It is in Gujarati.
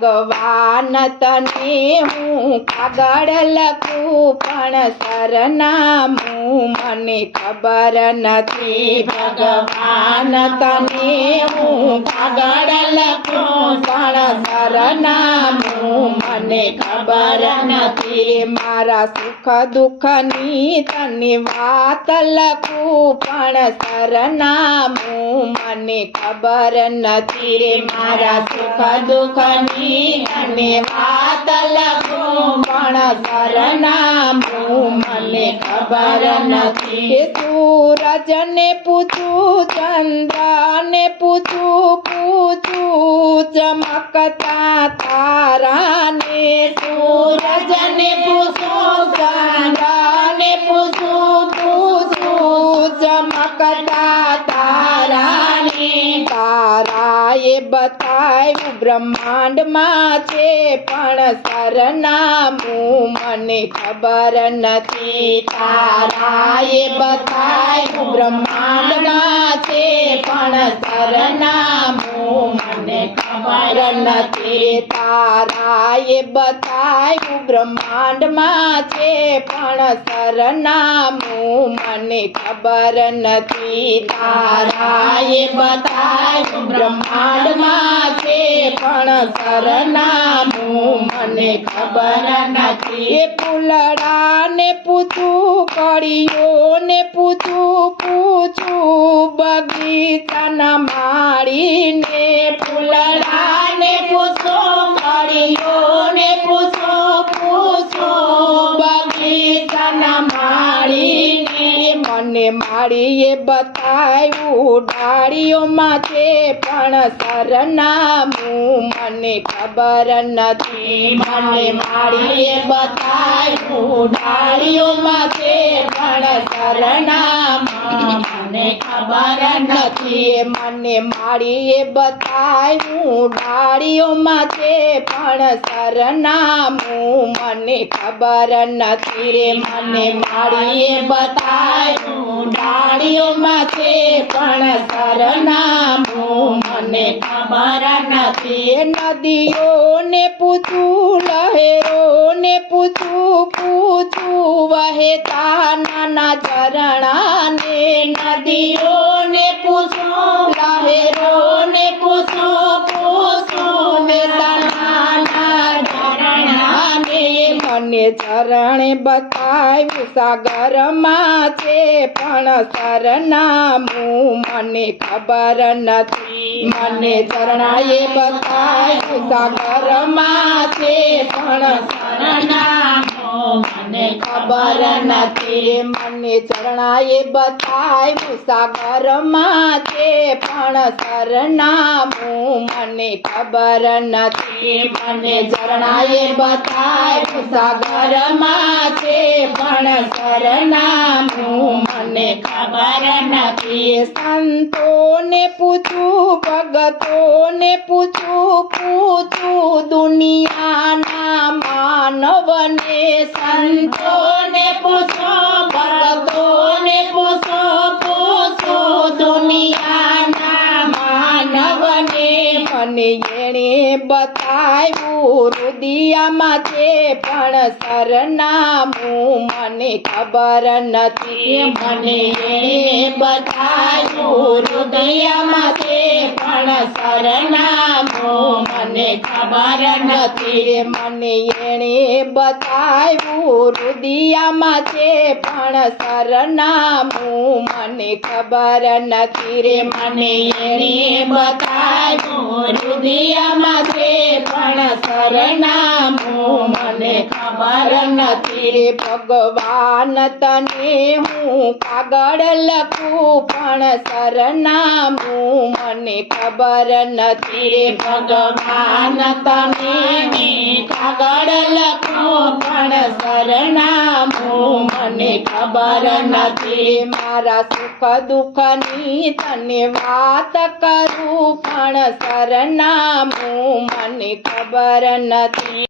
ભગવાન તને હું કાગળ લખું પણ સરનામું મને ખબર નથી. ભગવાન તને હું કાગળ લખું પણ સરનામું મને ખબર નથી. મારા સુખ દુઃખની તને વાત લખું પણ સરનામું મને ખબર નથી. મારા સુખ દુઃખની તને વાત લખું પણ સરનામું મને ખબર નથી. સૂરજને પૂછું ચંદ્રને પૂછું ચમકતા તારાને. સૂરજને પૂછું ચંદ્રને પૂછું ચમકતા તારાને. તારાએ બતાવ્યું બ્રહ્માંડમાં છે પણ સરનામું મને ખબર નથી. તારાએ બતાવ્યું બ્રહ્માંડમાં છે પણ સરનામું મને ખબર નથી. તારાએ બતાવ્યું બ્રહ્માંડમાં છે પણ સરનામું મને ખબર નથી. તારાએ બતાવ્યું બ્રહ્માંડમાં છે પણ સરનામું મને ખબર નથી. ફૂલડાને પૂછું કળીઓને પૂછું બગીચાના માળીને. ફૂલડાને પૂછું કળીઓને પૂછું બગીચાના માળીને. મને માળીએ બતાવ્યું ડાળીઓમાં છે પણ સરનામું મને ખબર નથી. મને માળીએ બતાવ્યું ડાળીઓમાં છે પણ સરનામું મને ખબર નથી. મને માળીએ બતાવ્યું ડાળીઓમાં છે પણ સરનામું મને ખબર નથી. મને માળીએ બતાવ્યું ડાળીઓમાં છે પણ સરનામું મને ખબર નથી. નદીઓને પૂછું લહેરોને પૂછું વહેતા નાના ઝરણાને. નદીઓને પૂછું લહેરોને પૂછું વહેતા નાના ઝરણાને. મને ઝરણે બતાવ્યું સાગરમાં છે પણ સરનામું મને ખબર નથી. મને ઝરણાએ બતાવ્યું સાગરમાં છે પણ સરનામું મને ખબર નથી. મને ઝરણાએ બતાવ્યું સાગરમાં છે પણ સરનામું મને ખબર નથી. મને ઝરણાએ બતાવ્યું સાગરમાં છે પણ સરનામું મને ખબર નથી. સંતોને પૂછું ભગતોને પૂછું દુનિયાના માનવને. સંતોને પૂછું ભગતોને પૂછું દુનિયાના માનવને. મને એણે બતાવ્યું રુદિયામાં છે પણ સરનામું મને ખબર નથી. મને એણે બતાવ્યું રુદિયામાં છે પણ સરનામું મને ખબર નથી. મને એણે બતાવ્યું રુદિયામાં છે પણ સરનામું મને ખબર નથી. મને એણે બતાવ્યું રુદિયામાં છે પણ સરનામું મને ખબર નથી. ભગવાન તને હું કાગળ લખું પણ સરનામું મને ખબર નથી. ભગવાન તને કાગળ લખું પણ સરનામું મને ખબર નથી. મારા સુખ દુઃખની તને વાત કરું પણ સરનામું મને ખબર નથી.